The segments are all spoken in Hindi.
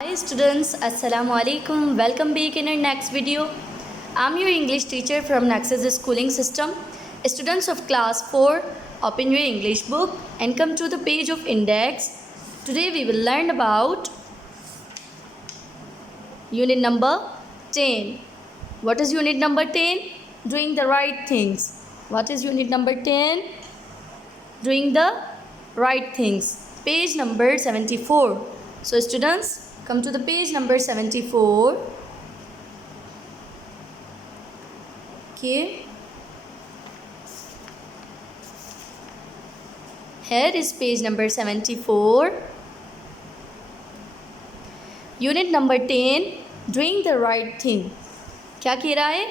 Hi students, Assalamu alaikum. Welcome back in our next video. I'm your English teacher from Nexus Schooling System. Students of class 4, open your English book and come to the page of index. Today we will learn about unit number 10. What is unit number 10? Doing the right things. What is unit number 10? Doing the right things. Page number 74. So students, come to the page number 74. Okay. Here is page number 74. Unit number 10. Doing the right thing. क्या कह रहा है?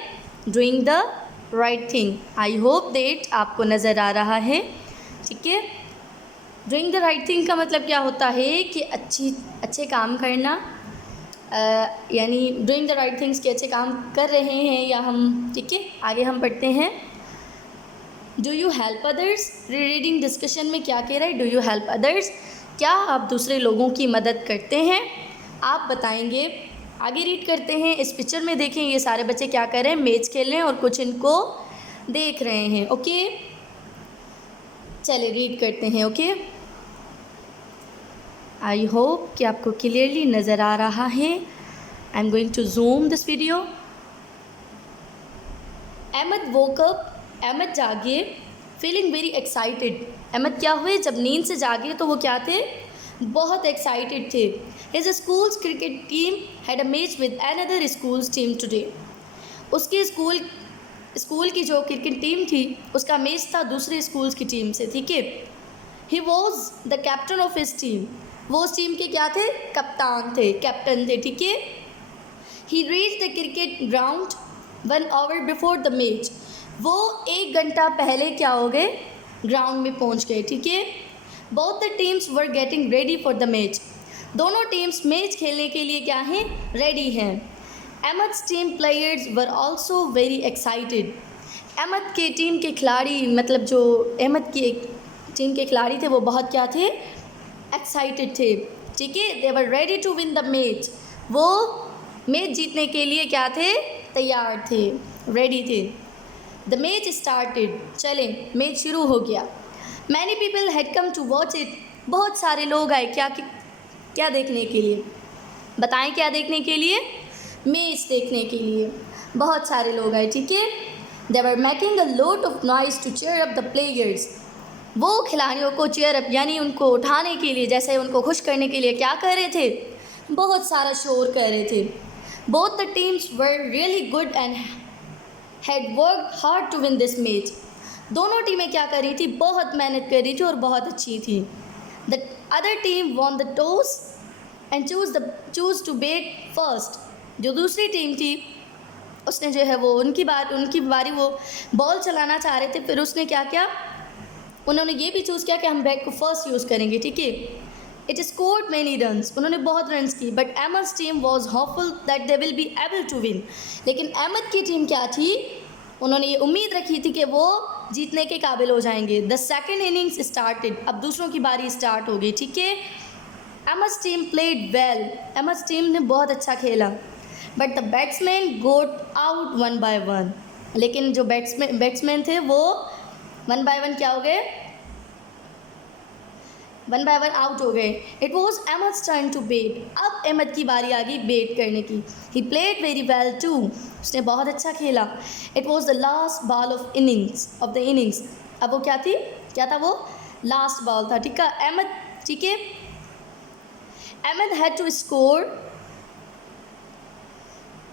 Doing the right thing. I hope that आपको नज़र आ रहा है. ठीक है. डूइंग द राइट थिंग का मतलब क्या होता है कि अच्छे काम करना, यानी डूइंग द राइट थिंग्स के अच्छे काम कर रहे हैं या हम. ठीक है, आगे हम पढ़ते हैं. Do you help others. Reading discussion में क्या कह रहा है? Do you help others. क्या आप दूसरे लोगों की मदद करते हैं? आप बताएंगे. आगे रीड करते हैं. इस पिक्चर में देखें, ये सारे बच्चे क्या कर रहे हैं? मैच खेल रहे हैं और कुछ इनको देख रहे हैं. ओके, चलिए रीड करते हैं. ओके, आई होप कि आपको क्लियरली नज़र आ रहा है. I am going to zoom this video. Ahmed woke up. Ahmed जागे. Feeling very excited. अहमद क्या हुए? जब नींद से जागे तो वो क्या थे? बहुत एक्साइटेड थे. His schools cricket team had a match with another schools team today. उसके स्कूल की जो क्रिकेट टीम थी उसका मैच था दूसरे स्कूल्स की टीम से. ठीक है. He was the captain of his team. वो उस टीम के क्या थे? कप्तान थे, कैप्टन थे. ठीक है. He reach the cricket ground 1 hour before the match. वो 1 घंटा पहले क्या हो गए? ग्राउंड में पहुंच गए. ठीक है. Both the teams were getting ready for the match. दोनों टीम्स मैच खेलने के लिए क्या हैं? रेडी हैं. Ahmed's team players were also very excited. Ahmed के टीम के खिलाड़ी, मतलब जो अहमद की एक टीम के खिलाड़ी थे वो बहुत क्या थे? एक्साइटेड थे. ठीक है. They were ready to win the match. वो मैच जीतने के लिए क्या थे? तैयार थे, रेडी थे. The match started. चले, मैच शुरू हो गया. Many people had come to watch it. बहुत सारे लोग आए. क्या देखने के लिए? बताएं, क्या देखने के लिए? मैच देखने के लिए बहुत सारे लोग आए. ठीक है. They were making a lot of noise to cheer up the players. वो खिलाड़ियों को चीयर अप यानी उनको उठाने के लिए, जैसे उनको खुश करने के लिए क्या कर रहे थे? बहुत सारा शोर कर रहे थे. Both the teams were really good and had worked hard to win this match. दोनों टीमें क्या कर रही थी? बहुत मेहनत कर रही थी और बहुत अच्छी थी. The other team won the toss and chose to bat first. जो दूसरी टीम थी उसने जो है वो उनकी बारी वो बॉल चलाना चाह रहे थे. फिर उसने क्या किया? उन्होंने ये भी चूज़ किया कि हम बैट को फर्स्ट यूज़ करेंगे. ठीक है. It scored many runs. उन्होंने बहुत रन्स की. But Ahmed's team was hopeful that they will be able to win. लेकिन अहमद की टीम क्या थी? उन्होंने ये उम्मीद रखी थी कि वो जीतने के काबिल हो जाएंगे. The second innings started. अब दूसरों की बारी स्टार्ट हो गई. ठीक है. Ahmed's team played well. Ahmed's team ने बहुत अच्छा खेला. But the batsman got out 1 by 1. लेकिन जो बैट्समैन थे वो 1 by 1 क्या हो गए? 1 by 1 आउट हो गए. It was Ahmed's turn to bat. अब अहमद की बारी आ गई बैट करने की. He played very well too. उसने बहुत अच्छा खेला. It was the last ball of the innings. अब वो क्या थी? क्या था वो? लास्ट बॉल था. ठीक है. अहमद, ठीक है, Ahmed had to score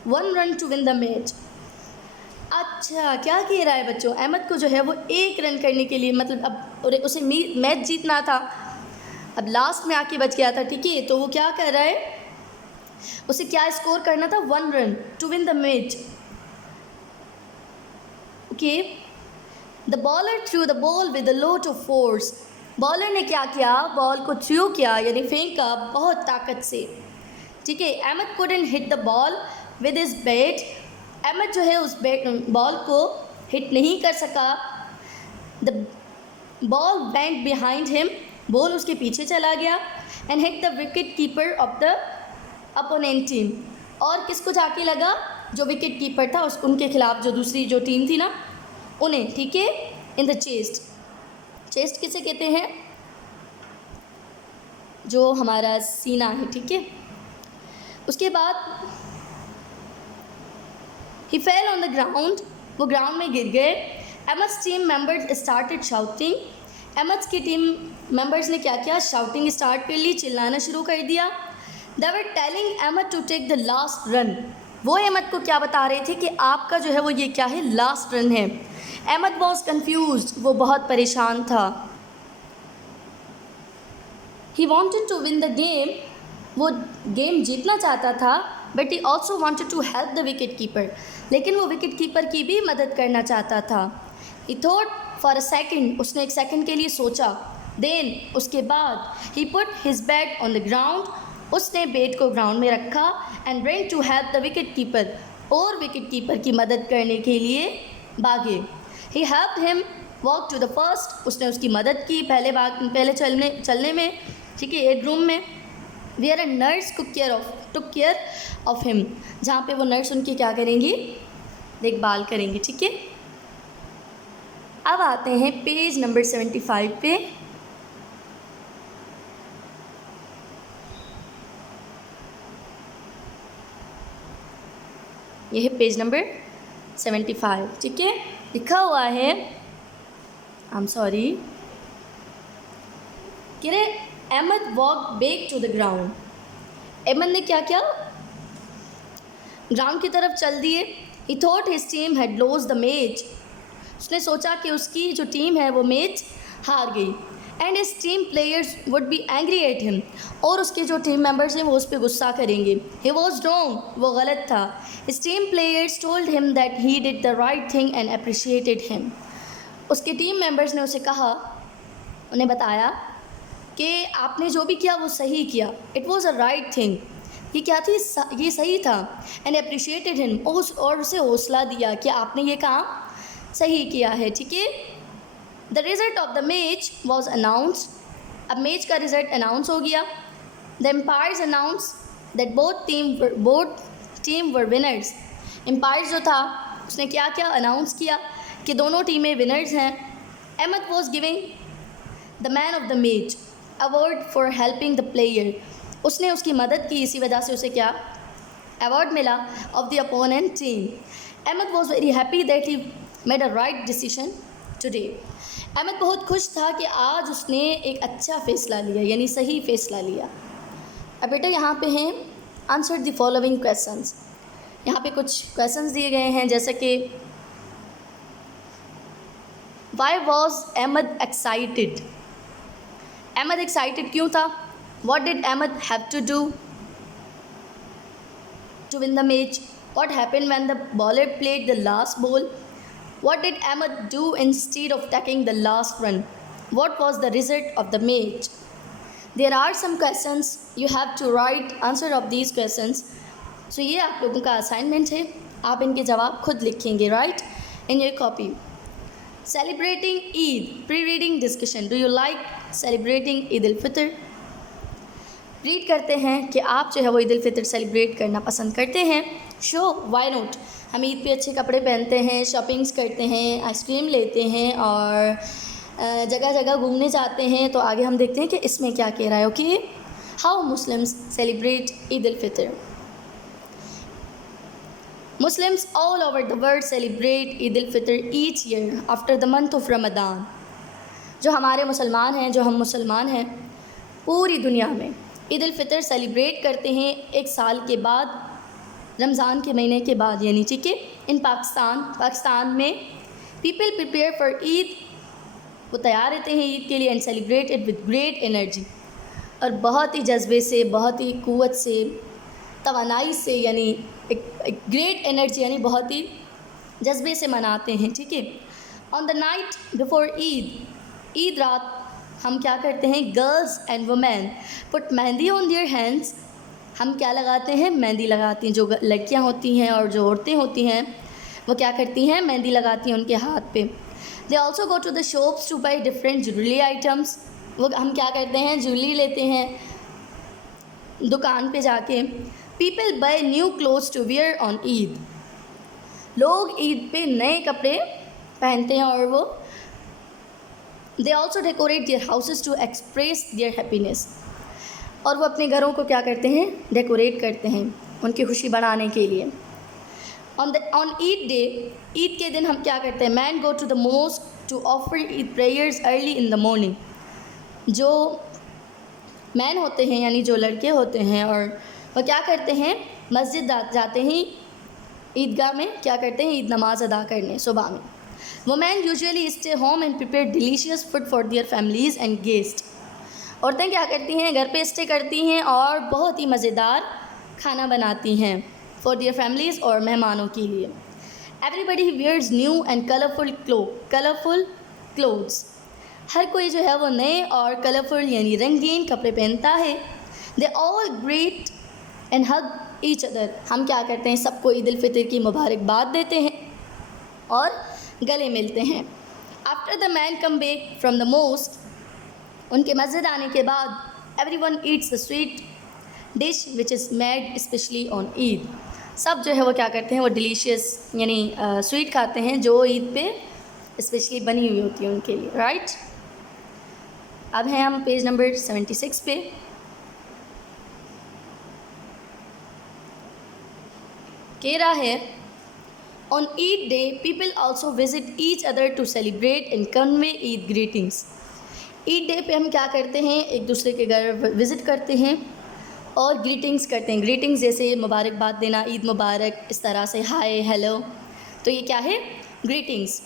1 run to win the match. अच्छा, क्या कह रहा है बच्चों? अहमद को जो है वो 1 रन करने के लिए, मतलब अब उसे मैच जीतना था. अब लास्ट में आके बच गया था. ठीक है. तो वो क्या कर रहा है? उसे क्या स्कोर करना था? 1 run to win the match. Okay. The bowler threw the ball with a lot of force. Bowler ने क्या किया? बॉल को थ्रू किया यानी फेंका बहुत ताकत से. ठीक है. Ahmed couldn't hit the ball with his bat. Ahmed जो है उस बॉल को हिट नहीं कर सका. The ball went behind him. Ball उसके पीछे चला गया. And hit the wicket keeper of the opponent team. और किसको जाके लगा? जो विकेट कीपर था उनके खिलाफ जो दूसरी जो टीम थी ना उन्हें, ठीक है। इन द चेस्ट, चेस्ट किसे कहते हैं? जो हमारा सीना है, ठीक है। उसके बाद ही फेल ऑन द ग्राउंड, वो ग्राउंड में गिर गए। MS team members started shouting, MS की टीम मेंबर्स ने क्या किया? शाउटिंग स्टार्ट कर ली, चिल्लाना शुरू कर दिया। They were telling Ahmed to take the last run, वो अहमद को क्या बता रहे थे कि आपका जो है वो ये क्या है? लास्ट रन है। अहमद वॉज कन्फ्यूज, वो बहुत परेशान था। He wanted to win the game, वो गेम जीतना चाहता था। But he also wanted to help the wicket keeper, लेकिन वो विकेट कीपर की भी मदद करना चाहता था। He thought for a second, उसने एक सेकेंड के लिए सोचा। देन उसके बाद he put his bat on the ground, उसने बैट को ग्राउंड में रखा। And ran to help the wicket keeper, और विकेट कीपर की मदद करने के लिए भागे। He help him walk to the first, उसने उसकी मदद की पहले चलने में, ठीक है, एक रूम में। Where a nurse took care of him, जहाँ पे वो नर्स उनकी क्या करेंगी? देखभाल करेंगी, ठीक है। अब आते हैं पेज नंबर 75 पे। यह है पेज नंबर 75, ठीक है। लिखा हुआ है, आई एम सॉरी, कि रे Ahmed walk back to the ground, Ahmed ने क्या किया? ग्राउंड की तरफ चल दिए। He thought his team had lost the match, उसने सोचा कि उसकी जो टीम है वो मैच हार गई। And his team players would be angry at him, और उसके जो टीम मेंबर्स हैं वो उस पर गुस्सा करेंगे। ही वॉज रॉन्ग, वो गलत था। His team players told him that he did the right thing and appreciated him, उसके टीम मेंबर्स ने उसे कहा, उन्हें बताया कि आपने जो भी किया वो सही किया। It was a right thing, ये क्या थी? ये सही था। एंड अप्रिशिएटेड हिम, और उसे हौसला दिया कि आपने ये काम सही किया है, ठीक है। The result of the match was announced, अब मैच का रिजल्ट अनाउंस हो गया। The umpires announce that both team were winners, umpires जो था उसने क्या किया? अनाउंस किया कि दोनों टीमें विनर्स हैं। Ahmed was giving the man of the match award for helping the player, उसने उसकी मदद की, इसी वजह से उसे क्या अवार्ड मिला of the opponent team. Ahmed was very happy that he made a right decision today, Ahmed बहुत खुश था कि आज उसने एक अच्छा फ़ैसला लिया, यानी सही फ़ैसला लिया। अब बेटा यहाँ पे हैं आंसर द फॉलोइंग क्वेश्चंस, यहाँ पे कुछ क्वेश्चंस दिए गए हैं, जैसे कि why was Ahmed excited, Ahmed excited क्यों था? What did Ahmed have to do to win the match? What happened when the bowler played the last ball? What did Ahmed do instead of taking the last run? What was the result of the match? There are some questions, you have to write answer of these questions. So ये आप लोगों का assignment है, आप इनके जवाब खुद लिखेंगे, right, in your copy. Celebrating Eid, pre-reading discussion. Do you like celebrating Eid al-Fitr? Read करते हैं कि आप जो है वो ईद उल फितर सेलिब्रेट करना पसंद करते हैं। शो वाई नॉट, हम ईद पे अच्छे कपड़े पहनते हैं, शॉपिंग्स करते हैं, आइसक्रीम लेते हैं और जगह जगह घूमने जाते हैं। तो आगे हम देखते हैं कि इसमें क्या कह रहा है। Okay, how Muslims celebrate Eid ul Fitr. Muslims all over the world celebrate Eid ul Fitr each year after the month of Ramadan. जो हमारे मुसलमान हैं, जो हम मुसलमान हैं, पूरी दुनिया में ईद उल फितर सेलिब्रेट करते हैं एक साल के बाद, रमज़ान के महीने के बाद, यानी ठीक है। इन पाकिस्तान में पीपल प्रिपेयर फॉर ईद, वो तैयार रहते हैं ईद के लिए, and celebrate it with great energy, और बहुत ही जज्बे से, बहुत ही क़ुव्वत से, तवानाई से, यानी एक ग्रेट एनर्जी, यानी बहुत ही जज्बे से मनाते हैं, ठीक है। On the night before Eid, Eid रात हम क्या करते हैं? Girls and women put mehndi on their hands, हम क्या लगाते हैं? मेहंदी लगाती हैं। जो लड़कियां होती हैं और जो औरतें होती हैं वो क्या करती हैं? मेहंदी लगाती हैं उनके हाथ पे। They also go to the shops to buy different jewellery items, वो हम क्या करते हैं? ज्वेलरी लेते हैं दुकान पे जाके। People buy new clothes to wear on Eid. लोग ईद पे नए कपड़े पहनते हैं और वो they also decorate their houses to express their happiness. और वो अपने घरों को क्या करते हैं, डेकोरेट करते हैं उनकी खुशी बढ़ाने के लिए। ऑन ईद डे, ईद के दिन हम क्या करते हैं, men go to the mosque to offer Eid prayers early in the morning. जो मैन होते हैं यानी जो लड़के होते हैं, और वो क्या करते हैं, मस्जिद जाते हैं, ईदगाह में क्या करते हैं, ईद नमाज अदा करने सुबह में। Women usually stay home and prepare delicious food for their families and guest. औरतें क्या करती हैं, घर पे स्टे करती हैं और बहुत ही मज़ेदार खाना बनाती हैं फॉर देयर फैमिलीज़ और मेहमानों के लिए। Everybody wears new and colourful clothes. हर कोई जो है वो नए और कलरफुल यानी रंगीन कपड़े पहनता है। They all great and hug each other. हम क्या करते हैं, सबको ईद उल फितर की मुबारकबाद देते हैं और गले मिलते हैं। After the man come back from the mosque, उनके मस्जिद आने के बाद everyone eats the sweet dish which is made specially on Eid. सब जो है वो क्या करते हैं, वो डिलीशियस यानी स्वीट खाते हैं जो ईद पे स्पेशली बनी हुई होती है उनके लिए, राइट। अब हैं हम पेज नंबर 76 पे। कह रहा है, on Eid day people also visit each other to celebrate and convey Eid greetings. Eid day पे हम क्या करते हैं, एक दूसरे के घर विज़िट करते हैं और ग्रीटिंग्स करते हैं। ग्रीटिंग्स जैसे मुबारकबाद देना, ईद मुबारक, इस तरह से हाय हेलो, तो ये क्या है, greetings.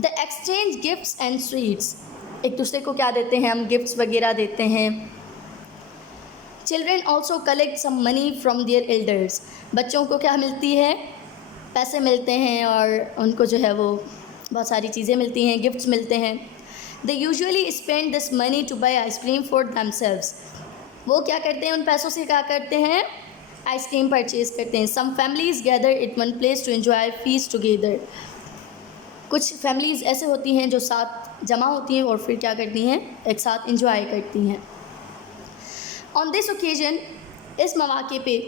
The exchange gifts and sweets, एक दूसरे को क्या देते हैं, हम गिफ्ट्स वगैरह देते हैं। Children also collect some money from their elders. बच्चों को क्या मिलती है, पैसे मिलते हैं और उनको जो है वो बहुत सारी चीज़ें मिलती हैं, गिफ्ट्स मिलते हैं। They usually spend this money two by ice cream for themselves. वो क्या करते हैं, उन पैसों से क्या करते हैं, आइसक्रीम परचेज़ करते हैं। Some families gather at one place to enjoy feast together. कुछ फैमिलीज़ ऐसे होती हैं जो साथ जमा होती हैं और फिर क्या करती हैं, एक साथ इंजॉय करती हैं। ऑन दिस ओकेजन, इस मौके पे,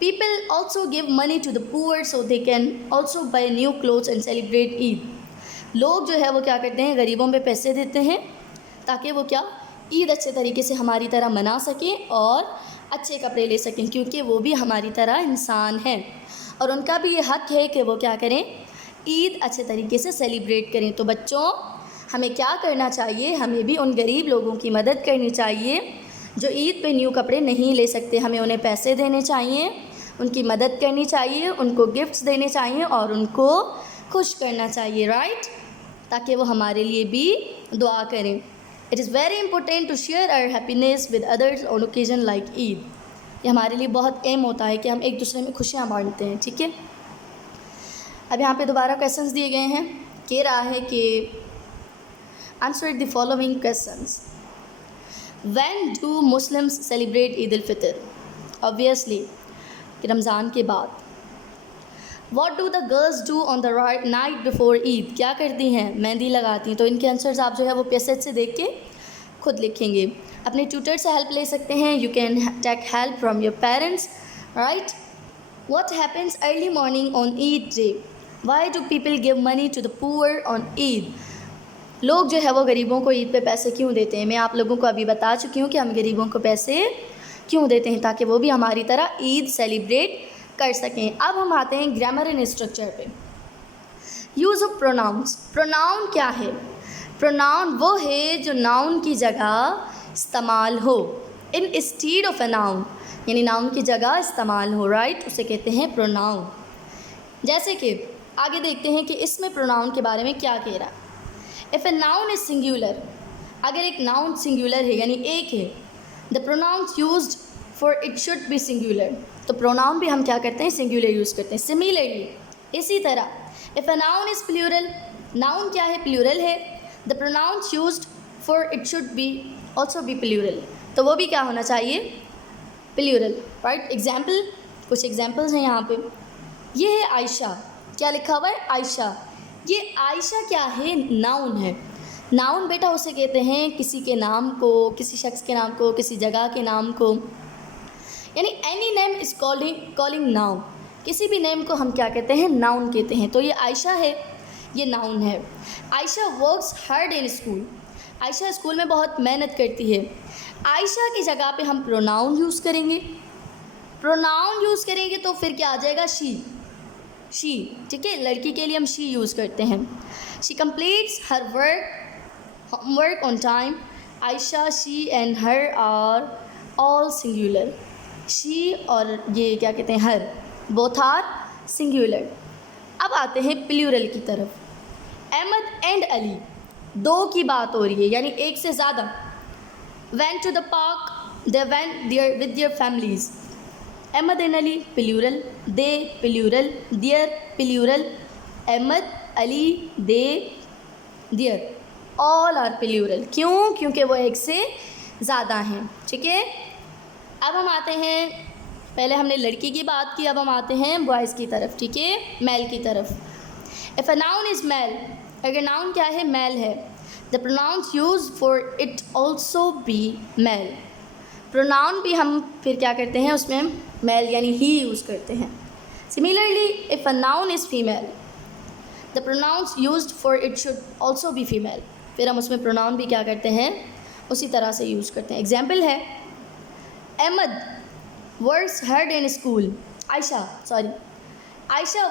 people also give money to the poor so they can also buy new clothes and celebrate Eid. लोग जो है वो क्या करते हैं, गरीबों पे पैसे देते हैं ताकि वो क्या, ईद अच्छे तरीके से हमारी तरह मना सकें और अच्छे कपड़े ले सकें, क्योंकि वो भी हमारी तरह इंसान हैं और उनका भी ये हक है कि वो क्या करें, ईद अच्छे तरीके से सेलिब्रेट करें। तो बच्चों, हमें क्या करना चाहिए, हमें भी उन गरीब लोगों की मदद करनी चाहिए जो ईद पे न्यू कपड़े नहीं ले सकते। हमें उन्हें पैसे देने चाहिए, उनकी मदद करनी चाहिए, उनको गिफ्ट्स देने चाहिए और उनको खुश करना चाहिए, राइट, ताकि वो हमारे लिए भी दुआ करें। It is very important to share our happiness with others on occasion like Eid. ये हमारे लिए बहुत एम होता है कि हम एक दूसरे में खुशियाँ बांटते हैं, ठीक है। अब यहाँ पे दोबारा क्वेश्चंस दिए गए हैं। कह रहा है कि answer the following questions. When do Muslims celebrate Eid ul Fitr? Obviously Ramzan के बाद। What do the girls do on the night before Eid? क्या करती हैं, मेहंदी लगाती हैं। तो इनके आंसर्स आप जो है वो पैसेज से देख के खुद लिखेंगे। अपने ट्यूटर से हेल्प ले सकते हैं, you can take help from your parents, right. What happens early morning on Eid day? Why do people give money to the poor on Eid? लोग जो है वो गरीबों को ईद पे पैसे क्यों देते हैं? मैं आप लोगों को अभी बता चुकी हूँ कि हम गरीबों को पैसे क्यों देते हैं, ताकि वो भी हमारी तरह ईद सेलिब्रेट कर सकें। अब हम आते हैं ग्रामर एंड स्ट्रक्चर पे। Use of pronouns. प्रोनाउन क्या है? प्रोनाउन वो है जो नाउन की जगह इस्तेमाल हो, इन स्टीड ऑफ ए नाउन, यानी नाउन की जगह इस्तेमाल हो, राइट, उसे कहते हैं प्रोनाउन। जैसे कि आगे देखते हैं कि इसमें प्रोनाउन के बारे में क्या कह रहा है। If a noun is singular, अगर एक नाउन सिंगुलर है यानी एक है, the pronouns used for it should B singular, तो प्रोनाउन भी हम क्या करते हैं, सिंगुलर यूज़ करते हैं। सिमिलरली, इसी तरह, if a noun is plural, noun क्या है, प्लूरल है, the pronouns used for it should be also be plural, तो वो भी क्या होना चाहिए, प्लूरल, राइट। एग्जाम्पल, कुछ एग्जाम्पल्स हैं यहाँ पे। ये है आयशा, क्या लिखा हुआ है, आयशा। ये आयशा क्या है, नाउन है। नाउन बेटा उसे कहते हैं किसी के नाम को, किसी शख्स के नाम को, किसी जगह के नाम को, यानी any name is calling noun, किसी भी नेम को हम क्या कहते हैं, नाउन कहते हैं। तो ये आयशा है, ये नाउन है। Ayesha works hard in school, Ayesha school में बहुत मेहनत करती है। आयशा की जगह पे हम प्रोनाउन यूज़ करेंगे, प्रोनाउन यूज़ करेंगे तो फिर क्या आ जाएगा, शी, ठीक है, लड़की के लिए हम शी यूज़ करते हैं। She completes her homework on time, Ayesha, she and her are all singular. She और ये क्या कहते हैं, हर, बोथ आर सिंगुलर। अब आते हैं प्लूरल की तरफ। अहमद एंड अली, दो की बात हो रही है, यानी एक से ज़्यादा। Went to the park, they went there with their families. Ahmed and Ali plural, they plural, their plural, Ahmed, Ali, they, their, all are plural. क्यों? क्योंकि वो एक से ज़्यादा हैं, ठीक है। अब हम आते हैं, पहले हमने लड़की की बात की, अब हम आते हैं बॉयज़ की तरफ, ठीक है, मेल की तरफ। If a noun is male, अगर नाउन क्या है, मेल है, the pronouns use for it also be male. Pronoun भी हम फिर क्या करते हैं, उसमें मेल यानी ही यूज़ करते हैं। Similarly if a noun is female, the pronouns used for it should also be female, फिर हम उसमें प्रोनाउन भी क्या करते हैं, उसी तरह से यूज़ करते हैं। एग्जाम्पल है, Ahmed works hard in school, Ayesha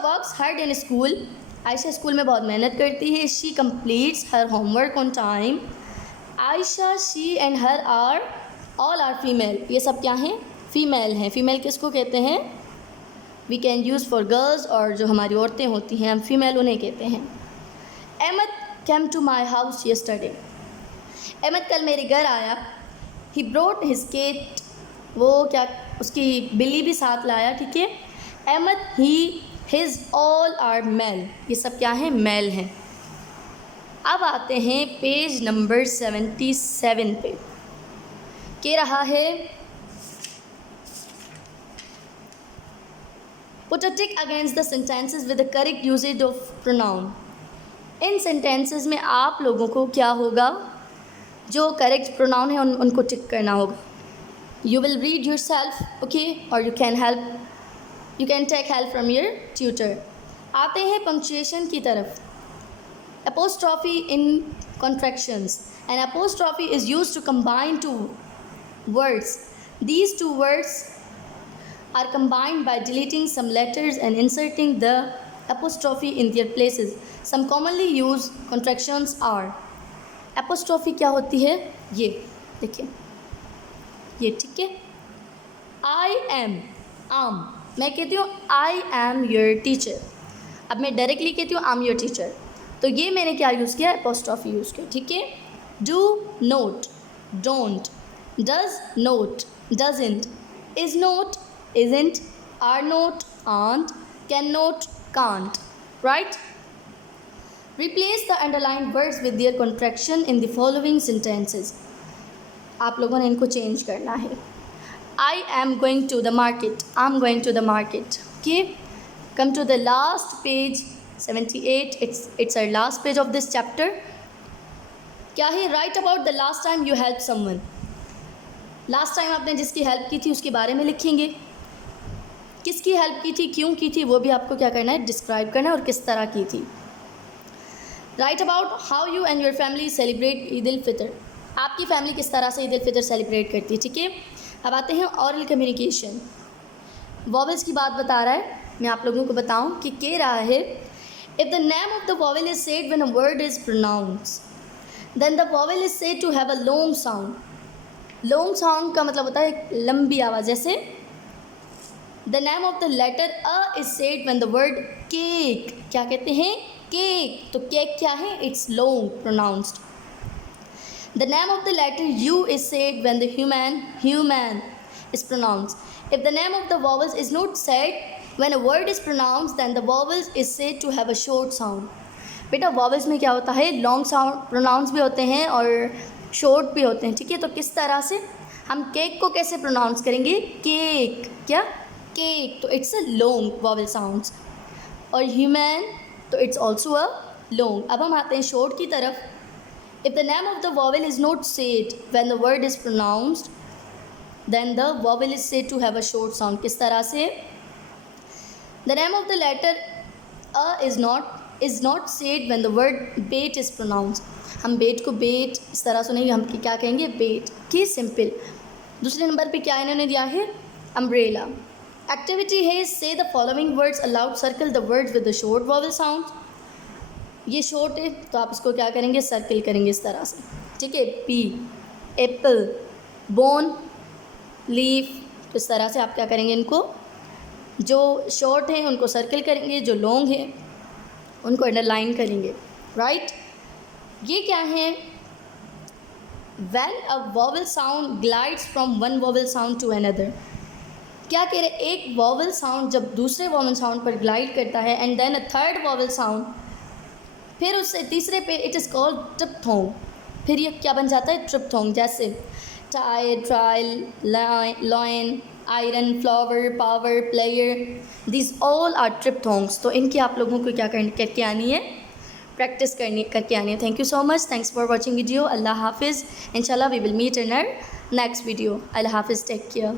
works hard in school, Ayesha school में बहुत मेहनत करती है। She completes her homework on time, Ayesha, she and her are all are female. ये सब क्या हैं, फ़ीमेल हैं। फ़ीमेल किसको कहते हैं, we can use for girls, और जो हमारी औरतें होती हैं हम फीमेल उन्हें कहते हैं। Ahmed came to my house yesterday, Ahmed कल मेरे घर आया। ही ब्रॉट हिज केट, वो क्या, उसकी बिल्ली भी साथ लाया, ठीक है। अहमद, ही, हिज, ऑल आर मेल, ये सब क्या हैं, मेल हैं। अब आते हैं पेज नंबर 77 पे, कह रहा है put a tick against the sentences with the correct usages of pronoun. इन सेंटेंसेस में आप लोगों को क्या होगा, जो करेक्ट प्रोनाउन है उनको टिक करना होगा। You will read yourself, okay, or you can take help from your tutor. आते हैं punctuation की तरफ। Apostrophe in contractions. An apostrophe is used to combine two words. These two words are combined by deleting some letters and inserting the apostrophe in their places. Some commonly used contractions are, apostrophe क्या होती है, ये देखिए, ये, ठीक है। आई एम, आम, मैं कहती हूँ आई एम योर टीचर। अब मैं डायरेक्टली कहती हूँ आई एम योर टीचर, तो ये मैंने क्या यूज़ किया, एपोस्ट्रॉफी यूज़ किया, ठीक है। Do not, don't, does not, doesn't, is not, isn't, are not, aren't, can not, can't, right. Replace the underline words with their contraction in the following sentences. आप लोगों ने इनको चेंज करना है। I am going to the market, I am going to the market, okay. Come to the last page 78, it's our last page of this chapter. क्या है, right about the last time you help someone. Last time आपने जिसकी हेल्प की थी उसके बारे में लिखेंगे, किसकी हेल्प की थी, क्यों की थी, वो भी आपको क्या करना है, डिस्क्राइब करना है, और किस तरह की थी। Write about how you and your family celebrate Eid ul Fitr, आपकी फैमिली किस तरह से ईद उल फितर सेलिब्रेट करती है, ठीक है। अब आते हैं ऑरल कम्युनिकेशन। वॉवल्स की बात बता रहा है, मैं आप लोगों को बताऊं कि कह रहा है, if the name of the vowel is said when a word is pronounced then the vowel is said to have a long sound. Long sound का मतलब होता है एक लंबी आवाज़, जैसे the name of the letter A is said when the word cake, क्या कहते हैं, केक, तो केक क्या है, it's long pronounced. The name of the letter U is said when the human is pronounced. If the name of the vowels is not said when a word is pronounced, then the vowels is said to have a short sound. बेटा vowels में क्या होता है, लॉन्ग साउंड प्रोनाउंस भी होते हैं और शॉर्ट भी होते हैं, ठीक है। तो किस तरह से हम केक को कैसे प्रोनाउंस करेंगे, केक, क्या, केक, तो it's a long vowel sounds, और ह्यूमन तो इट्स ऑल्सो अ लॉन्ग। अब हम आते हैं शॉर्ट की तरफ। If the name of the vowel is not said when the word is pronounced, then the vowel is said to have a short sound. किस तरह से? The name of the letter a is not said when the word bait is pronounced. हम बेट को बेट इस तरह सुनेंगे, हम क्या कहेंगे? बेट. की सिंपल. दूसरे नंबर पे क्या इन्होंने दिया है? अम्ब्रेला. एक्टिविटी है से the following words allowed circle the words with the short vowel sound. ये शॉर्ट है तो आप इसको क्या करेंगे? सर्कल करेंगे इस तरह से. ठीक है. P, Apple, bone, leaf. तो इस तरह से आप क्या करेंगे? इनको जो शॉर्ट हैं उनको सर्कल करेंगे, जो लॉन्ग हैं उनको अंडरलाइन करेंगे. राइट. ये क्या है? When a vowel sound glides from one vowel sound to another. क्या कह रहे? एक vowel sound जब दूसरे vowel sound पर glide करता है and then a third vowel sound, फिर उससे तीसरे पे it is called triphthong. फिर ये क्या बन जाता है? triphthong. जैसे tie, trial, loin, iron, flower, power, player. These all are triphthongs. तो इनकी आप लोगों को क्या करके आनी है? प्रैक्टिस करके आनी है. Thank you so much. Thanks for watching video. अल्लाह हाफिज़. इंशाल्लाह we will meet in our next video. अल्लाह हाफिज़. Take care.